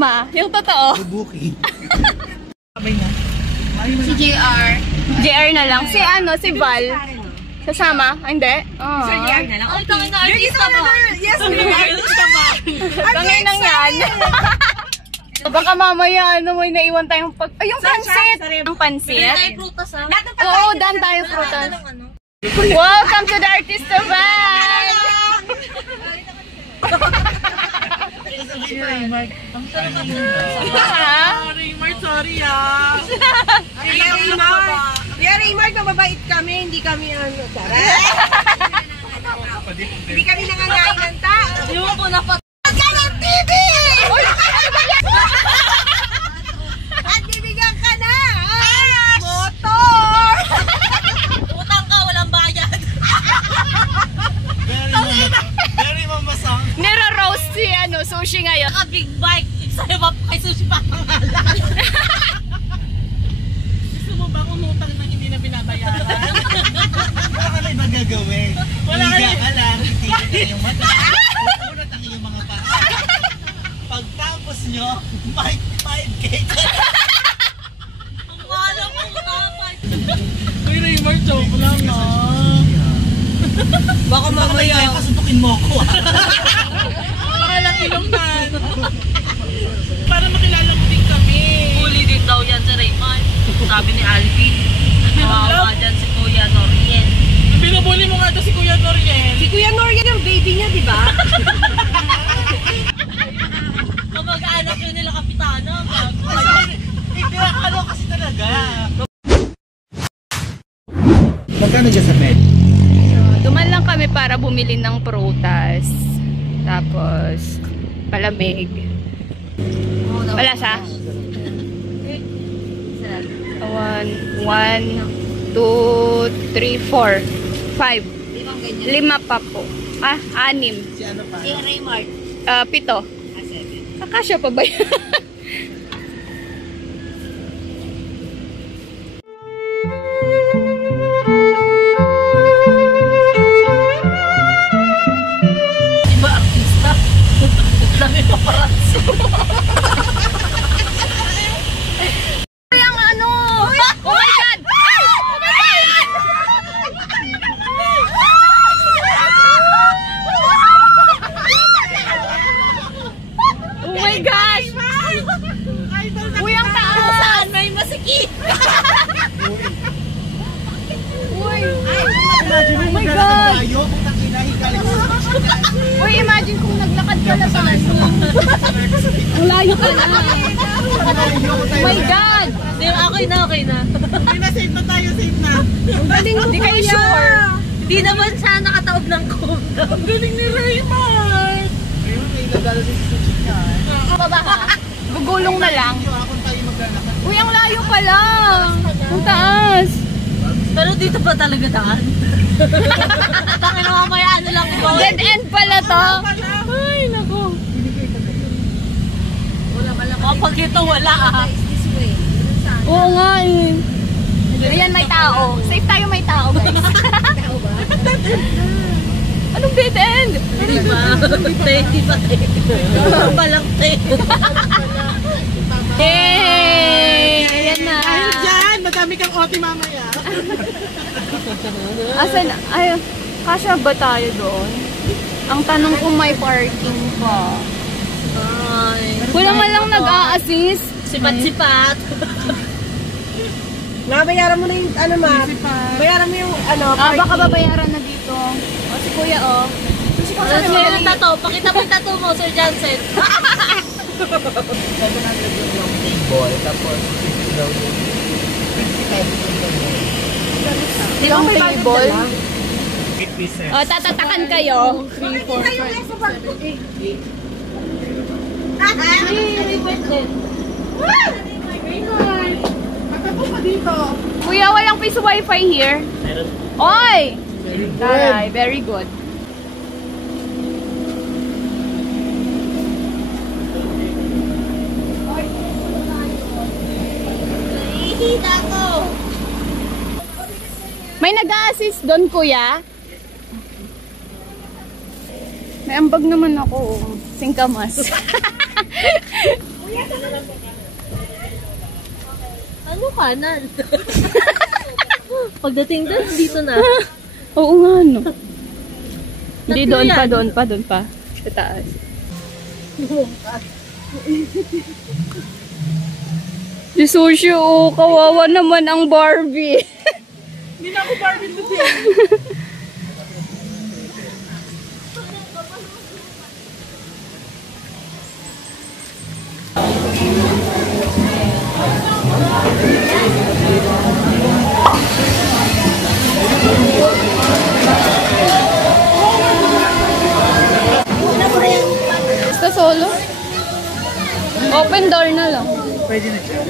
sasama? Yung totoo? Bubuki. Si JR. JR na lang. Si ano, si Val. Sasama? Ah, hindi? Oo. Si JR na lang. Ay, tangin na artista ba? Yes, artista ba? Tangin nang yan. Baka mamaya, ano, may naiwan tayong pag... Ay, yung pansit! Ang pansit? Daan tayo prutas, ha? Oo, daan tayo prutas. Welcome to the Artista Van! Sorry ah. Raymar, mababait kami, hindi kami ano, hindi kami nangangain ng tao. Yung po na TV! At bibigyan ka na! Motor! utang ka, walang bayad. Very mamasang. Niro-roast si ano, sushi ngayon. Naka big bike. Sa'yo ba kay sushi pa pangalan? Gusto mo ba umutang na hindi na binabayaran? Wala ka na ibang gagawin. Wala ka Higa ka lang, itigil ka yung mata. Uunat ang iyong mga paa. Pagtapos nyo, may 5K ka. Ang wala mong kapag. Uy, Raymar, joke lang ah. Baka mamaya. Kaya kasuntukin mo ako ah. Walang ilong na. Para makilala mo din kami. Huli din daw yan si Raymar. Sabi ni Alvin. Kawawa dyan si Kuya Norien. Binubuli mo nga to si Kuya Norien. Si Kuya Norien yung baby niya, di ba? Kamag-anak yun nila Kapitana. Ano kasi talaga. Magkano dyan sa med? Duman lang kami para bumili ng prutas. Tapos, palamig. Wala sa? 1, 2, 3, 4, 5. 5 pa po. Ah, 6. Si ano pa? Si Raymar. 7. Akasya pa ba yan? Iba artista. Dami paparazzi. Yung ano! Oh my God! Oh my God! Oh my gosh! Uy, ang taas! Saan may masikip? Uy! Imagine Oh my God! Ayaw, kung nakinahin ka lang sa Uy, imagine kung naglakad ka na sa ano. Malayo ka na. Oh my God! Di ba, okay na, okay na. Save na tayo, save na. Hindi kayo sure. Di naman siya nakataob ng kunda. Ang galing ni Raymar. Ayun, may nagalo din sa sushi niya. Baba ka. Gugulong na lang. Ako tayo maglalakad. Uy, ang layo pala. Ang taas. Pero dito ba talaga daan? Tangin na mamaya, ano lang ito. Dead end pala to. Ay, naku. Kapag ito wala ah. Oo nga eh. Ayan, may tao. Safe tayo, may tao, guys. Anong dead end? Di ba? Di ba? Palang Yay! Ayan na. Dahil dyan, madami kang OT mamaya. Asan? Ay, kasya ba tayo doon? Ang tanong kung may parking pa. Wala man lang nag-a-assist. Sipat-sipat. Nabayaran mo na yung ano ma. Bayaran mo yung ano. Baka babayaran na dito. O, si kuya o. Si kuya Ano yung tattoo? Pakita mo yung tattoo mo, Sir Jansen. 700 yung table, tapos 50 daw yung 55 Yung table. 8 pieces. O, tatatakan kayo. 3, 4, 5. Kuya, walang piso wifi here. Oy! Taray, very good. May nag-a-assist doon, kuya? May ambag naman ako. Singkamas. Ano kanan? Pagdating doon, dito na. Oo nga, no. Hindi, Tatlo yan. doon pa. Sa taas. Si Sushi, oh, kawawa naman ang Barbie. Hindi na ako Barbie today. Basta solo? Open door na lang. Pwede na siya.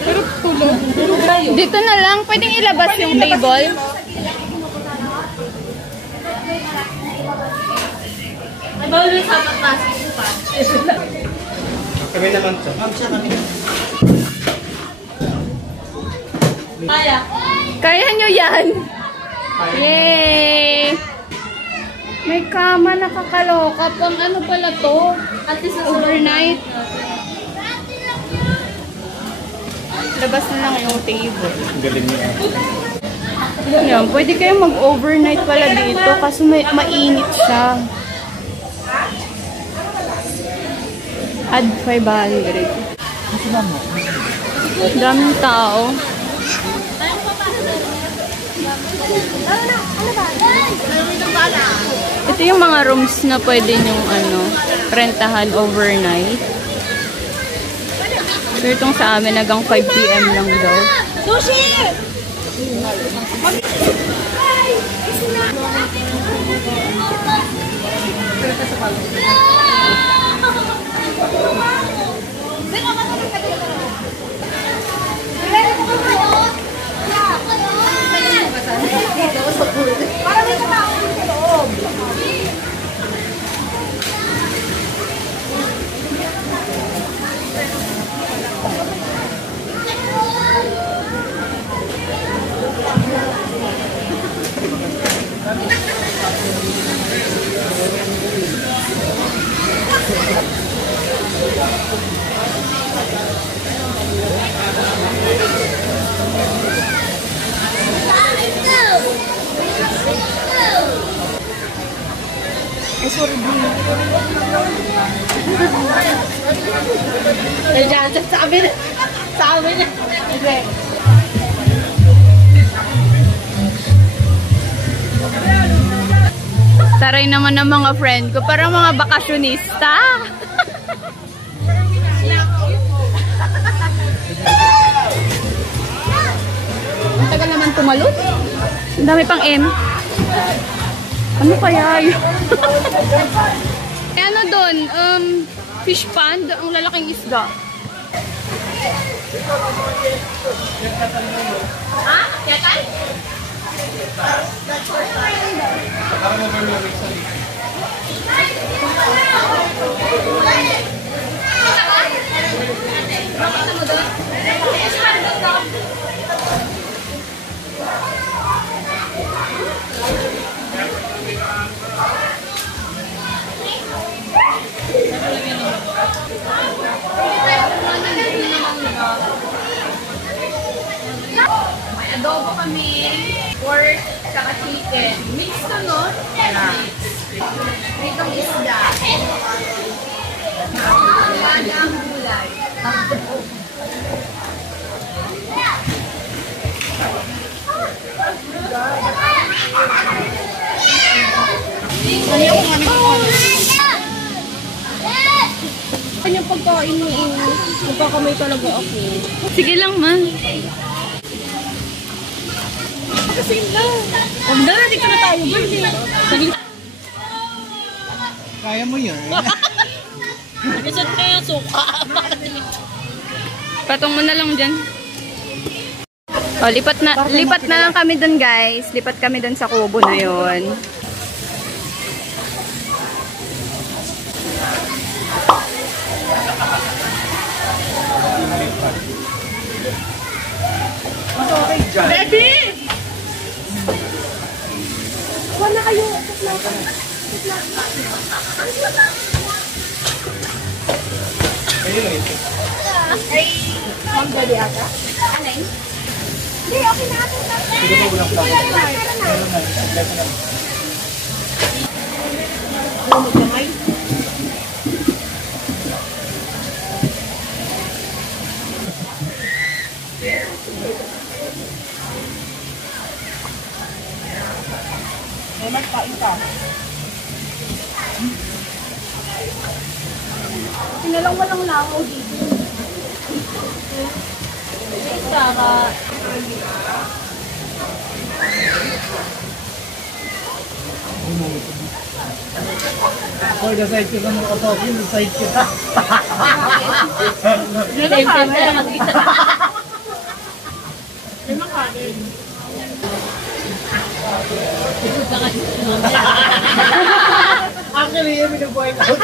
Pero tulog. Dito na lang. Pwedeng ilabas yung table. Bawal yung sapat plastic pa. Kami naman to. Ma'am, siya kami. Kaya. Kaya nyo yan. Yay! May kama, nakakaloka. Pang ano pala to? At least Overnight. Labas na lang yung table. Galing niya. Yan, pwede kayong mag-overnight pala dito kasi mainit siya. Add 500. Daming tao. Ito yung mga rooms na pwede nyong rentahan overnight. So itong sa amin hanggang 5 PM lang daw. Sushi! Para may katao sa loob. Sabi na. Taray naman ng mga friend ko. Parang mga bakasyonista. Ang tagal naman tumalon. Ang dami pang M. Ano kaya yun? Ano doon? Fish pond. Ang lalaking isda. Ha? Yatay? May adobo kami. Pork, saka chicken. Mix to, no? Pritong isda. Lada ang gulay. Kanyang pagkain mo, magkakamay talaga ako. Sige lang, ma. Kasi na. Huwag na, hindi ka na tayo. Kaya mo yun. Isot na yung suka. Patong mo na lang dyan. O, lipat na lang kami dun, guys. Lipat kami dun sa kubo na yon. Baby! Huwag na kayo. Ay, ma'am, dali ata? Alay? Hindi, okay na ata. Sige po, unang plano. Lumot kamay. May magkain ka. Pinalang walang langaw dito. Saka, Hoy, na-side kita ng kasopi, na-side kita. May makain. Actually, yung pinupoint out.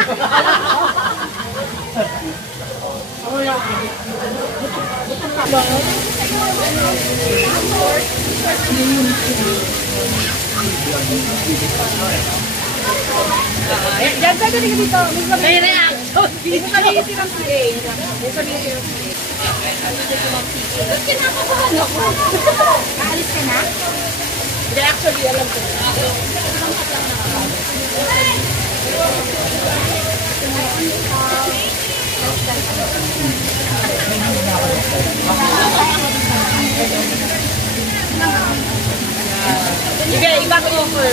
Diyan, saan ka dito? May reaction. Dito ka dito ng PA. Dito ka dito ng PA. kinakabahan ako. Aalis ka na? Hindi, actually, alam ko. Sige, ibang offer.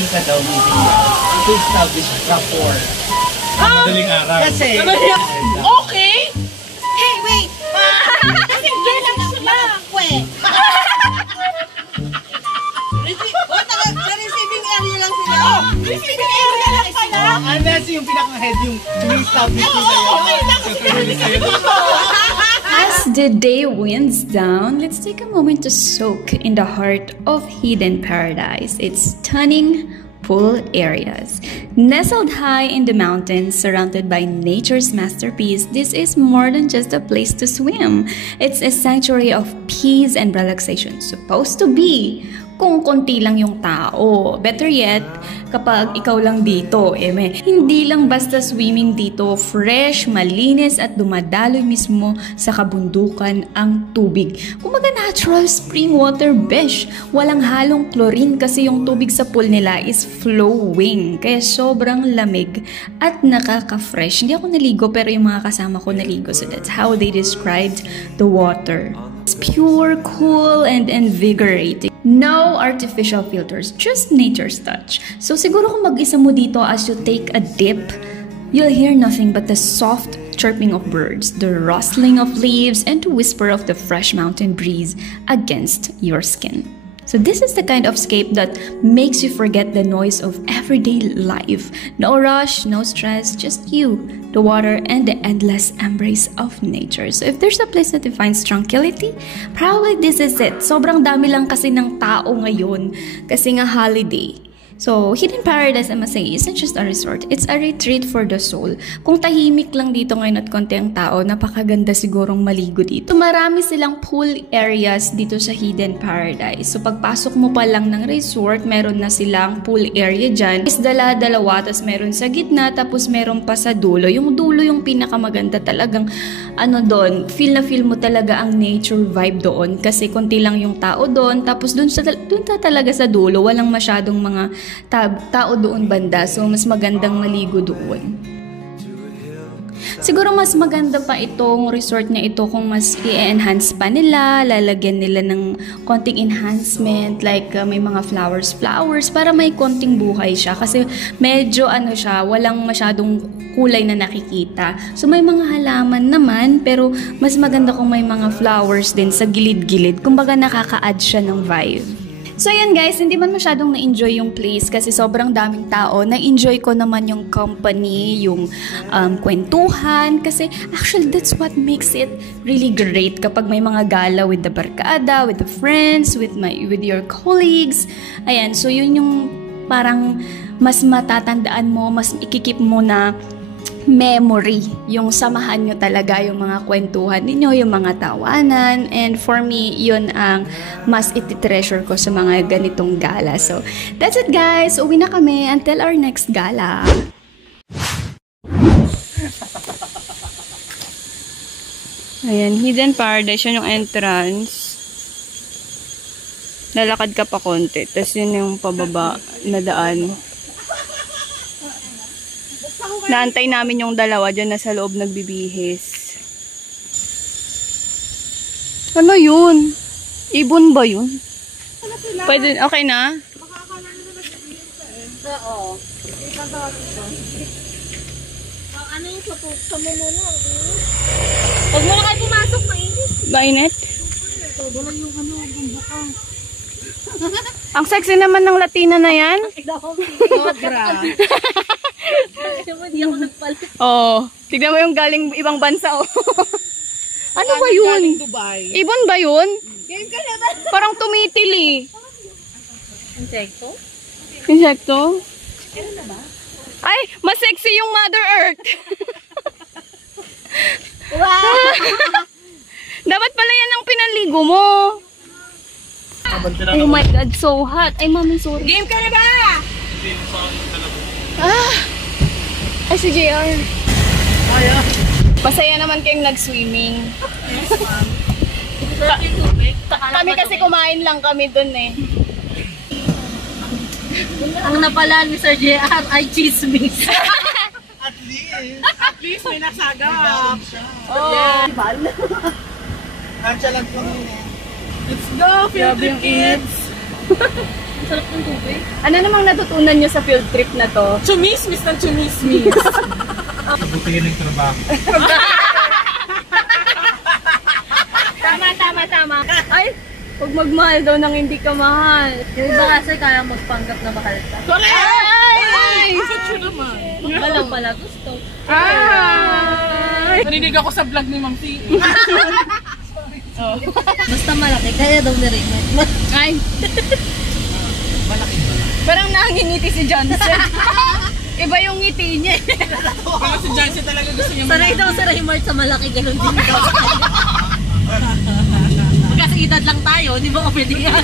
Kita daw meeting to establish rapport. Madaling araw. Kasi, Okay? Hey, wait! Kasi yan lang sila. Sa receiving area lang sila. Receiving area lang sila. unless yung pinaka-head yung establish nila yun. Okay lang, As the day winds down, let's take a moment to soak in the heart of Hidden Paradise. Its stunning pool areas. Nestled high in the mountains, surrounded by nature's masterpiece, this is more than just a place to swim. It's a sanctuary of peace and relaxation. Supposed to be kung konti lang yung tao. Better yet, kapag ikaw lang dito, hindi lang basta swimming dito, fresh, malinis at dumadaloy mismo sa kabundukan ang tubig. Kumaga natural spring water besh. Walang halong chlorine kasi yung tubig sa pool nila is flowing. Kaya sobrang lamig at nakaka-fresh. Hindi ako naligo pero yung mga kasama ko naligo. So that's how they described the water. It's pure, cool, and invigorating. No artificial filters, just nature's touch. So siguro kung mag-isa mo dito as you take a dip, you'll hear nothing but the soft chirping of birds, the rustling of leaves, and the whisper of the fresh mountain breeze against your skin. So this is the kind of escape that makes you forget the noise of everyday life. No rush, no stress, just you, the water, and the endless embrace of nature. So if there's a place that defines tranquility, probably this is it. Sobrang dami lang kasi ng tao ngayon kasi nga holiday. So, Hidden Paradise, I must say, isn't just a resort. It's a retreat for the soul. Kung tahimik lang dito ngayon at konti ang tao, napakaganda sigurong maligo dito. So, marami silang pool areas dito sa Hidden Paradise. So, pagpasok mo pa lang ng resort, meron na silang pool area dyan. Is dala-dalawa, tapos meron sa gitna, tapos meron pa sa dulo. Yung dulo yung pinakamaganda talagang, doon, feel na feel mo talaga ang nature vibe doon. Kasi konti lang yung tao doon, tapos doon talaga sa dulo, walang masyadong mga tao doon banda. So, mas magandang maligo doon. Siguro mas maganda pa itong resort na ito kung mas i-enhance pa nila, lalagyan nila ng konting enhancement, like may mga flowers para may konting buhay siya. Kasi medyo siya, walang masyadong kulay na nakikita. So, may mga halaman naman, pero mas maganda kung may mga flowers din sa gilid-gilid. Kumbaga nakaka-add siya ng vibe. So yun guys, hindi man masyadong na-enjoy yung place kasi sobrang daming tao. Na-enjoy ko naman yung company, yung kwentuhan. Kasi actually that's what makes it really great kapag may mga gala with the barkada, with the friends, with your colleagues. Ayan, so yun yung parang mas matatandaan mo, mas ikikip mo na memory, yung samahan nyo talaga, yung mga kwentuhan ninyo, yung mga tawanan, and for me, yun ang mas iti-treasure ko sa mga ganitong gala. So, that's it guys! Uwi na kami until our next gala. Ayan, Hidden Paradise, yun yung entrance. Lalakad ka pa konti, tapos yun yung pababa na daan. Naantay namin yung dalawa dyan na sa loob nagbibihis. Ano yun? Ibon ba yun? Pwede, okay na? Oo. Ano yung sa mumuno? Huwag mo na kayo pumasok, mainit. Mainit? Wala yung bumbuka. Ang sexy naman ng Latina na yan. Sobra. Hindi ako nagpalit. Oo. Tignan mo yung galing ibang bansa. Oh. Ano ba yun? Dubai. Ibon ba yun? Game ka na ba? Parang tumitili. Insekto? Insekto? Ay, mas sexy yung Mother Earth. Wow! Dapat pala yan ang pinaligo mo. Oh my God, so hot. Ay, mami, sorry. Game ka na ba? Ay, si JR. Masaya naman kayong nag-swimming. Kami kasi kumain lang kami dun eh. Ang napala ni Sir JR ay chismis. At least may nasagawa. Oh. Kansya lang po muna. Let's go, field trip kids! Ang sarap ng tubig. Ano namang natutunan nyo sa field trip na to? Chumismis ng chumismis! Nabutihin ng trabaho. Tama. Ay, huwag magmahal daw nang hindi ka mahal. Yung iba kasi kaya magpanggap na mahal ka. Ay! Sure naman. Walang pala gusto. Ay! Narinig ako sa vlog ni Ma'am T. Basta malaki, kaya daw na-remind. Ay! Malaki ba? Parang nangingiti si Johnson. Iba yung ngiti niya. Pero si Jancy talaga gusto niya Sanay daw sa Raymart sa malaki, ganun din daw sa kanya. Magkasa edad lang tayo, di ba ko pwede yan?